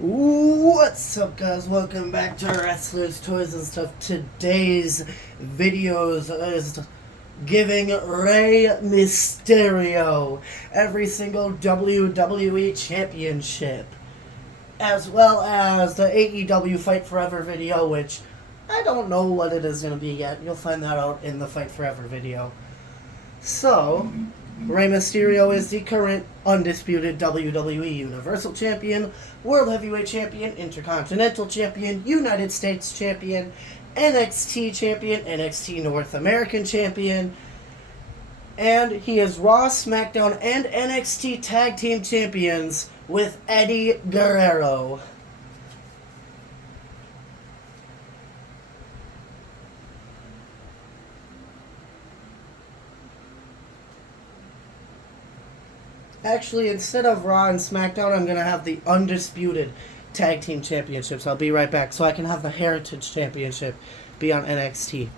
What's up, guys? Welcome back to Wrestlers, Toys, and Stuff. Today's videos is giving Rey Mysterio every single WWE championship, as well as the AEW Fight Forever video, which I don't know what it is going to be yet. You'll find that out in the Fight Forever video. So, Rey Mysterio is the current undisputed WWE Universal Champion, World Heavyweight Champion, Intercontinental Champion, United States Champion, NXT Champion, NXT North American Champion, and he is Raw, SmackDown, and NXT Tag Team Champions with Eddie Guerrero. Actually, instead of Raw and SmackDown, I'm going to have the Undisputed Tag Team Championships. I'll be right back. So I can have the Heritage Championship be on NXT.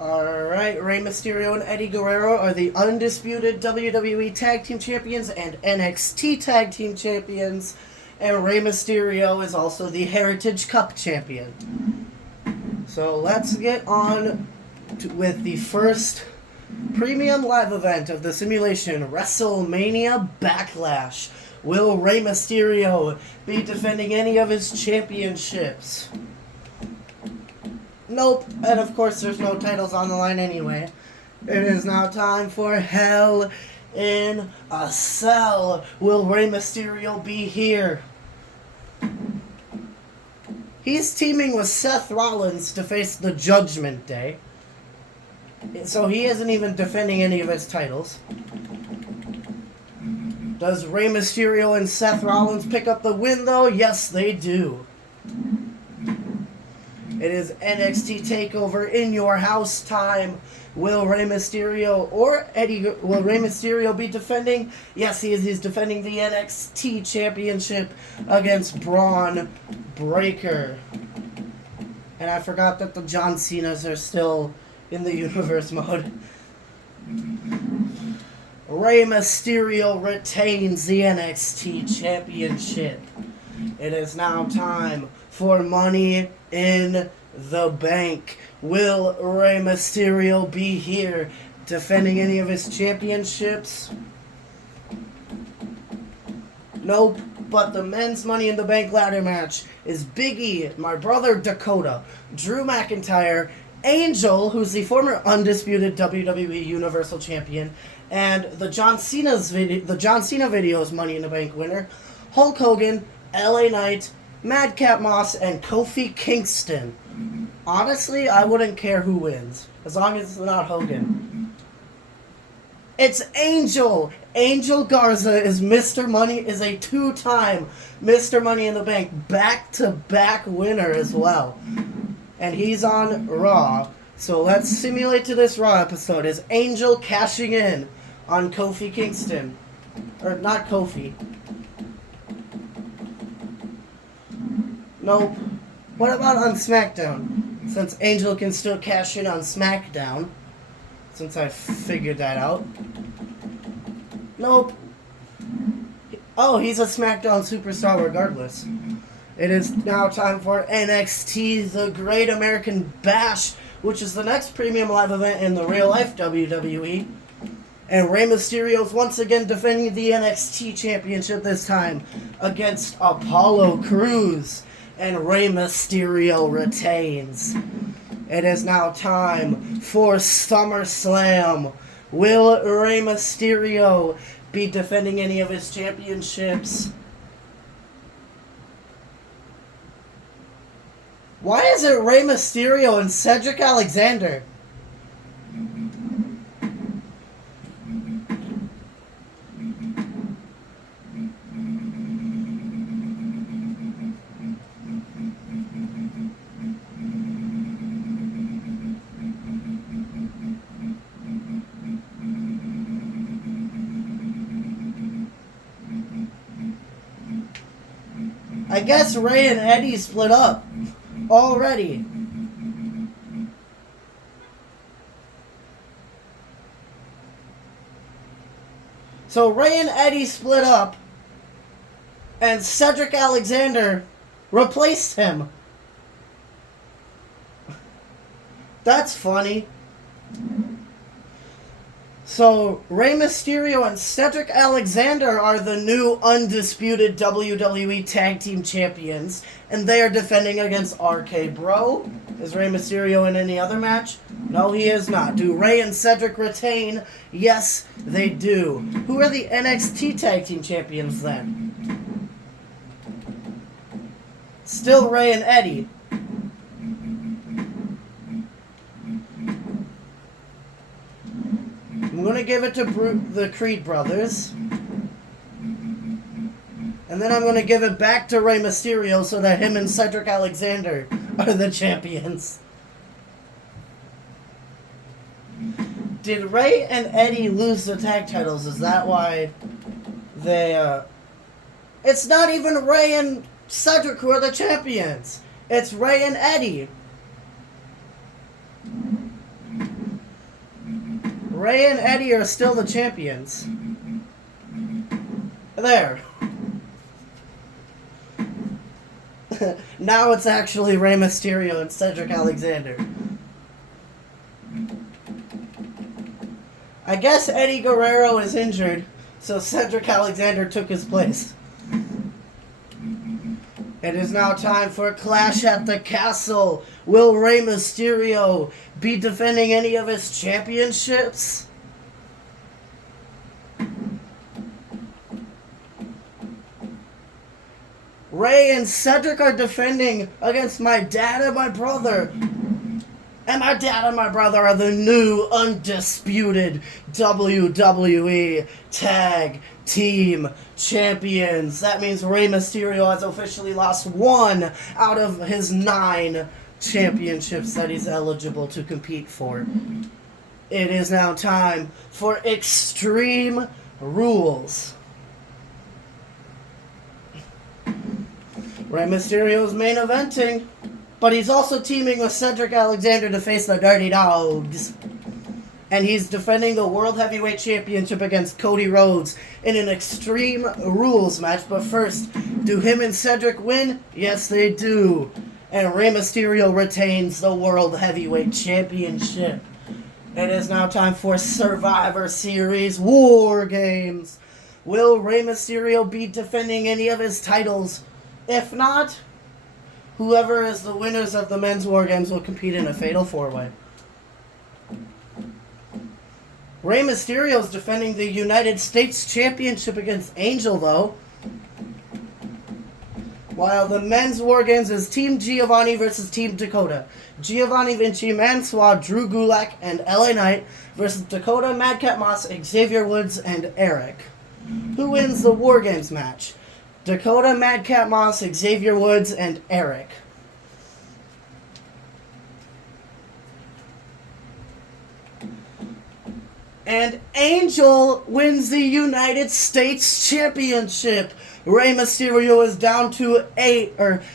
Alright, Rey Mysterio and Eddie Guerrero are the Undisputed WWE Tag Team Champions and NXT Tag Team Champions. And Rey Mysterio is also the Heritage Cup Champion. So let's get on with the first premium live event of the simulation, WrestleMania Backlash. Will Rey Mysterio be defending any of his championships? Nope, and of course there's no titles on the line anyway. It is now time for Hell in a Cell. Will Rey Mysterio be here? He's teaming with Seth Rollins to face the Judgment Day. So he isn't even defending any of his titles. Does Rey Mysterio and Seth Rollins pick up the win, though? Yes, they do. It is NXT TakeOver in your house time. Will Rey Mysterio will Rey Mysterio be defending? Yes, he is. He's defending the NXT Championship against Braun Breaker. And I forgot that the John Cenas are still in the universe mode. Rey Mysterio retains the NXT Championship. It is now time for Money in the Bank. Will Rey Mysterio be here defending any of his championships? Nope. But the men's Money in the Bank ladder match is Big E, my brother Dakota, Drew McIntyre, Angel, who's the former undisputed WWE Universal Champion, and the John Cena videos Money in the Bank winner, Hulk Hogan, LA Knight, Madcap Moss, and Kofi Kingston. Honestly, I wouldn't care who wins, as long as it's not Hogan. It's Angel! Angel Garza is is a two-time Mr. Money in the Bank back-to-back winner as well. And he's on Raw. So let's simulate to this Raw episode. Is Angel cashing in on Kofi Kingston? Or not Kofi. Nope. What about on SmackDown? Since Angel can still cash in on SmackDown. Since I figured that out. Nope. Oh, he's a SmackDown superstar regardless. It is now time for NXT The Great American Bash, which is the next premium live event in the real-life WWE. And Rey Mysterio is once again defending the NXT Championship, this time against Apollo Crews. And Rey Mysterio retains. It is now time for SummerSlam. Will Rey Mysterio be defending any of his championships? Why is it Rey Mysterio and Cedric Alexander? I guess Rey and Eddie split up already. So Rey and Eddie split up, and Cedric Alexander replaced him. That's funny. So, Rey Mysterio and Cedric Alexander are the new undisputed WWE Tag Team Champions, and they are defending against RK Bro. Is Rey Mysterio in any other match? No, he is not. Do Rey and Cedric retain? Yes, they do. Who are the NXT Tag Team Champions then? Still Rey and Eddie. I'm going to give it to the Creed brothers. And then I'm going to give it back to Rey Mysterio so that him and Cedric Alexander are the champions. Did Rey and Eddie lose the tag titles? Is that why they... It's not even Rey and Cedric who are the champions. It's Rey and Eddie. Rey and Eddie are still the champions. There. Now it's actually Rey Mysterio and Cedric Alexander. I guess Eddie Guerrero is injured, so Cedric Alexander took his place. It is now time for a Clash at the Castle. Will Rey Mysterio be defending any of his championships? Rey and Cedric are defending against my dad and my brother. And my dad and my brother are the new undisputed WWE Tag Team Champions. That means Rey Mysterio has officially lost 1 out of his 9 championships that he's eligible to compete for. It is now time for Extreme Rules. Rey Mysterio's main eventing, but he's also teaming with Cedric Alexander to face the Dirty Dogs. And he's defending the World Heavyweight Championship against Cody Rhodes in an Extreme Rules match. But first, do him and Cedric win? Yes, they do. And Rey Mysterio retains the World Heavyweight Championship. It is now time for Survivor Series War Games. Will Rey Mysterio be defending any of his titles? If not, whoever is the winners of the men's War Games will compete in a Fatal 4-Way. Rey Mysterio is defending the United States Championship against Angel, though. While the men's War Games is Team Giovanni versus Team Dakota. Giovanni Vinci, Mansoor, Drew Gulak, and LA Knight versus Dakota, Madcap Moss, Xavier Woods, and Eric. Who wins the War Games match? Dakota, Madcap Moss, Xavier Woods, and Eric. And Angel wins the United States Championship. Rey Mysterio is down to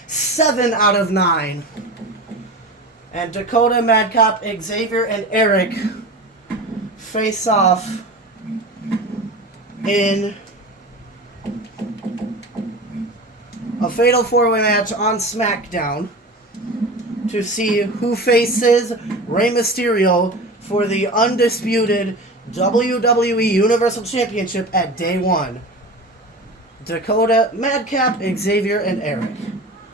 7 out of 9. And Dakota, Madcap, Xavier, and Eric face off in a Fatal 4-Way match on SmackDown to see who faces Rey Mysterio for the undisputed WWE Universal Championship at Day 1. Dakota, Madcap, Xavier, and Eric.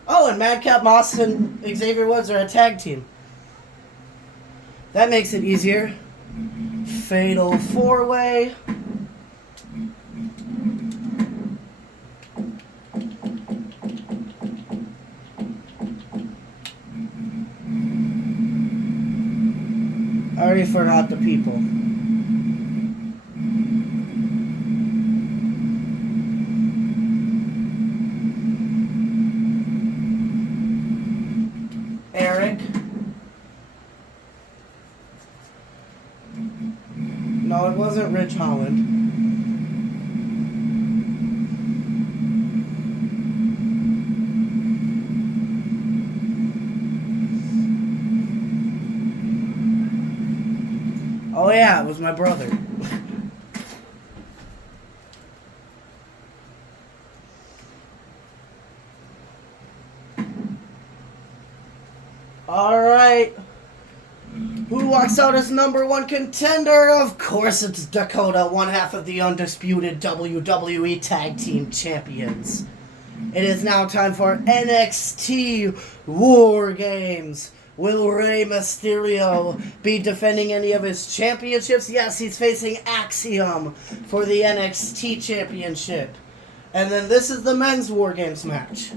Oh, and Madcap Moss and Xavier Woods are a tag team. That makes it easier. Fatal 4-Way. I already forgot the people. Eric. No, it wasn't Rich Holland. Oh yeah, it was my brother. Alright. Who walks out as number one contender? Of course it's Dakota, one half of the undisputed WWE Tag Team Champions. It is now time for NXT War Games. Will Rey Mysterio be defending any of his championships? Yes, he's facing Axiom for the NXT Championship. And then this is the men's War Games match.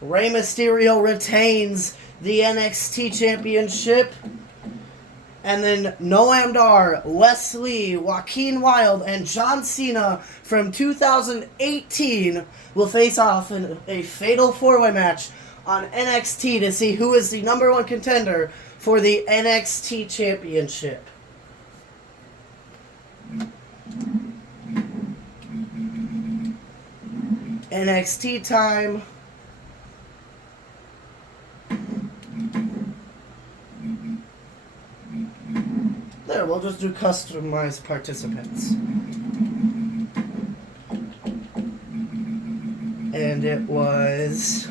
Rey Mysterio retains the NXT Championship. And then Noam Dar, Wesley, Joaquin Wilde, and John Cena from 2018 will face off in a fatal four-way match on NXT to see who is the number one contender for the NXT Championship. NXT time. There, we'll just do customized participants. And it was...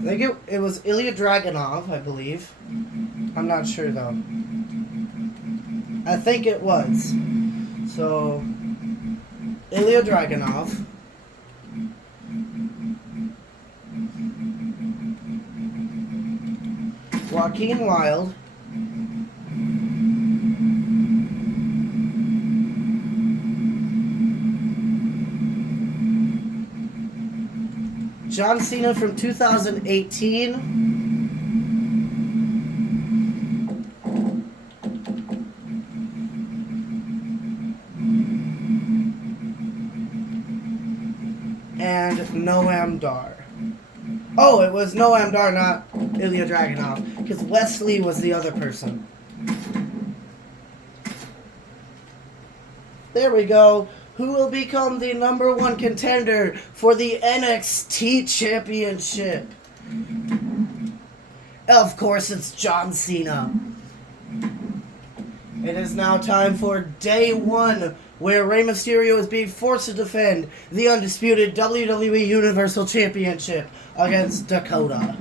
I think it was Ilya Dragunov, I believe. I'm not sure though. I think it was. So, Ilya Dragunov. Joaquin Wilde. John Cena from 2018. And Noam Dar. Oh, it was Noam Dar, not Ilya Dragunov, because Wesley was the other person. There we go. Who will become the number one contender for the NXT Championship? Of course, it's John Cena. It is now time for day one, where Rey Mysterio is being forced to defend the undisputed WWE Universal Championship against Dakota.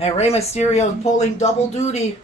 And Rey Mysterio is pulling double duty.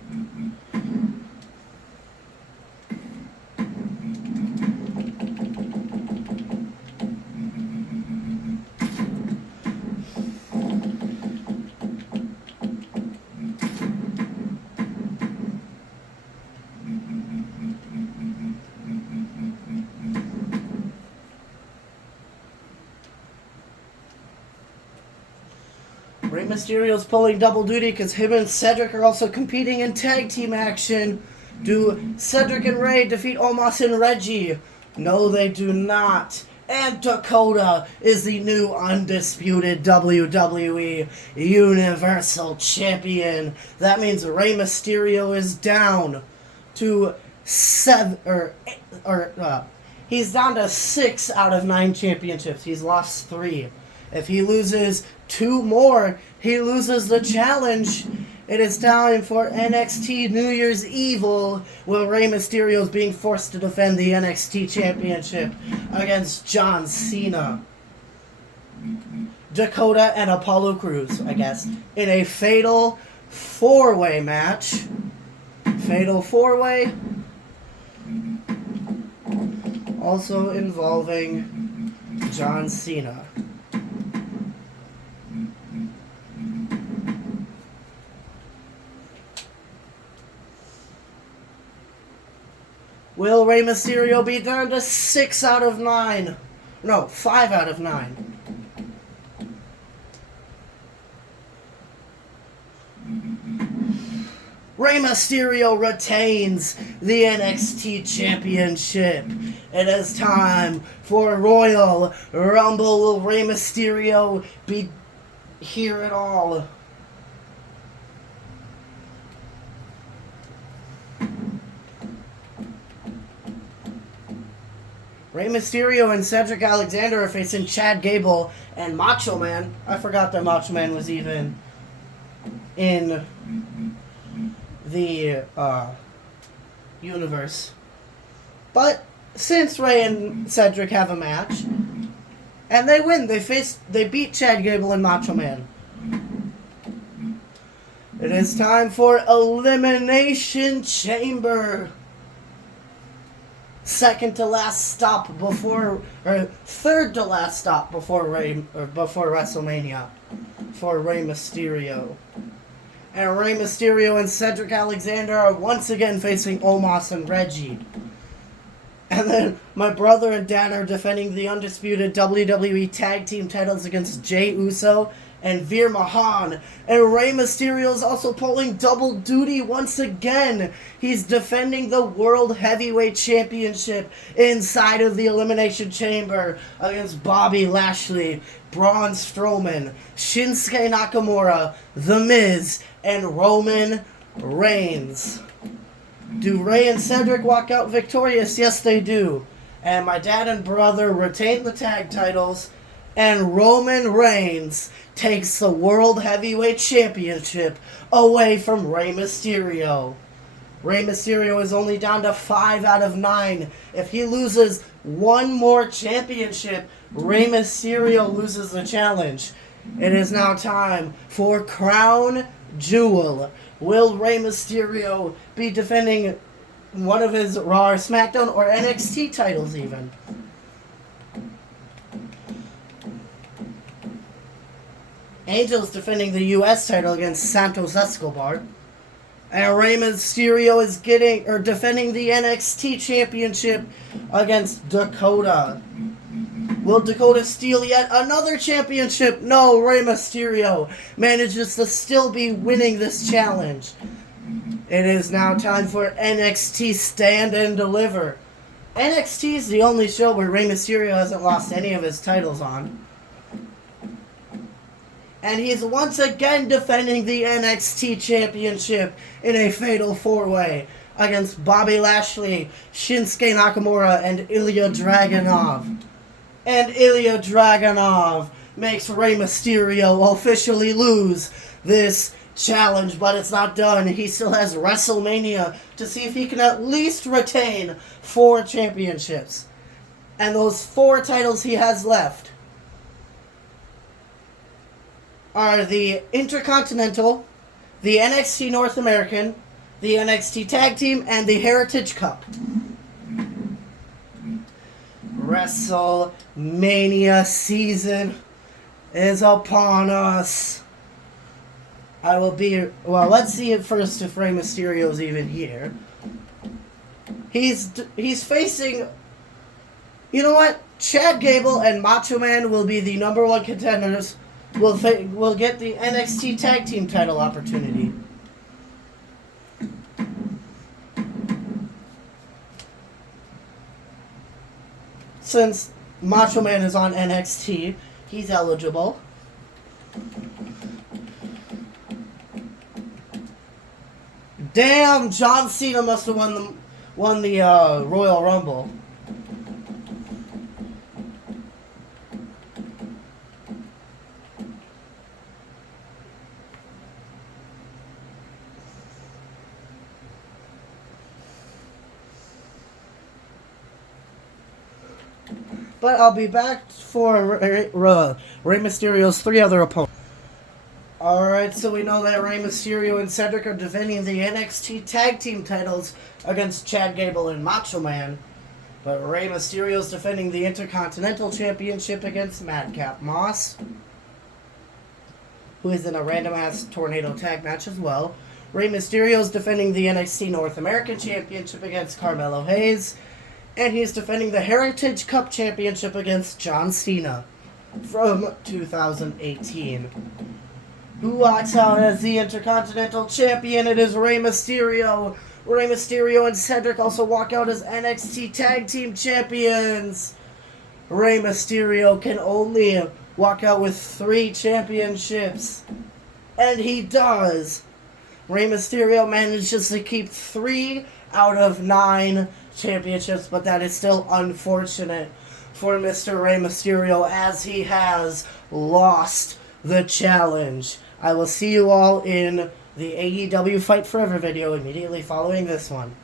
Rey Mysterio's pulling double duty because him and Cedric are also competing in tag team action. Do Cedric and Rey defeat Omos and Reggie? No, they do not. And Dakota is the new undisputed WWE Universal Champion. That means Rey Mysterio is down to he's down to 6 out of 9 championships. He's lost 3. If he loses 2 more, he loses the challenge. It is time for NXT New Year's Evil, where Rey Mysterio is being forced to defend the NXT Championship against John Cena, Dakota, and Apollo Crews, I guess, in a fatal 4-way match. Fatal 4-way, also involving John Cena. Will Rey Mysterio be down to 6 out of 9? No, 5 out of 9. Rey Mysterio retains the NXT Championship. It is time for Royal Rumble. Will Rey Mysterio be here at all? Rey Mysterio and Cedric Alexander are facing Chad Gable and Macho Man. I forgot that Macho Man was even in the universe. But since Rey and Cedric have a match, and they win, they beat Chad Gable and Macho Man. It is time for Elimination Chamber. Third to last stop before WrestleMania for Rey Mysterio. And Rey Mysterio and Cedric Alexander are once again facing Omos and Reggie. And then my brother and dad are defending the undisputed WWE Tag Team titles against Jey Uso and Veer Mahan. And Rey Mysterio is also pulling double duty once again. He's defending the World Heavyweight Championship inside of the Elimination Chamber against Bobby Lashley, Braun Strowman, Shinsuke Nakamura, The Miz, and Roman Reigns. Do Rey and Cedric walk out victorious? Yes, they do. And my dad and brother retain the tag titles, and Roman Reigns takes the World Heavyweight Championship away from Rey Mysterio. Rey Mysterio is only down to 5 out of 9. If he loses one more championship, Rey Mysterio loses the challenge. It is now time for Crown Jewel. Will Rey Mysterio be defending one of his Raw or SmackDown or NXT titles even? Angel's defending the U.S. title against Santos Escobar. And Rey Mysterio is defending the NXT championship against Dakota. Will Dakota steal yet another championship? No, Rey Mysterio manages to still be winning this challenge. It is now time for NXT Stand and Deliver. NXT is the only show where Rey Mysterio hasn't lost any of his titles on. And he's once again defending the NXT Championship in a fatal 4-way against Bobby Lashley, Shinsuke Nakamura, and Ilya Dragunov. And Ilya Dragunov makes Rey Mysterio officially lose this challenge, but it's not done. He still has WrestleMania to see if he can at least retain 4 championships. And those 4 titles he has left are the Intercontinental, the NXT North American, the NXT Tag Team, and the Heritage Cup. WrestleMania season is upon us. Let's see it first if Rey Mysterio's even here. He's facing, you know what? Chad Gable and Macho Man will be the number 1 contenders. Will get the NXT Tag Team title opportunity. Since Macho Man is on NXT, he's eligible. Damn, John Cena must have won the Royal Rumble. But I'll be back for Rey Mysterio's 3 other opponents. Alright, so we know that Rey Mysterio and Cedric are defending the NXT Tag Team titles against Chad Gable and Macho Man. But Rey Mysterio is defending the Intercontinental Championship against Madcap Moss, who is in a random-ass tornado tag match as well. Rey Mysterio is defending the NXT North American Championship against Carmelo Hayes. And he's defending the Heritage Cup Championship against John Cena from 2018. Who walks out as the Intercontinental Champion? It is Rey Mysterio. Rey Mysterio and Cedric also walk out as NXT Tag Team Champions. Rey Mysterio can only walk out with 3 championships. And he does. Rey Mysterio manages to keep 3 out of 9 championships, but that is still unfortunate for Mr. Rey Mysterio, as he has lost the challenge. I will see you all in the AEW Fight Forever video immediately following this one.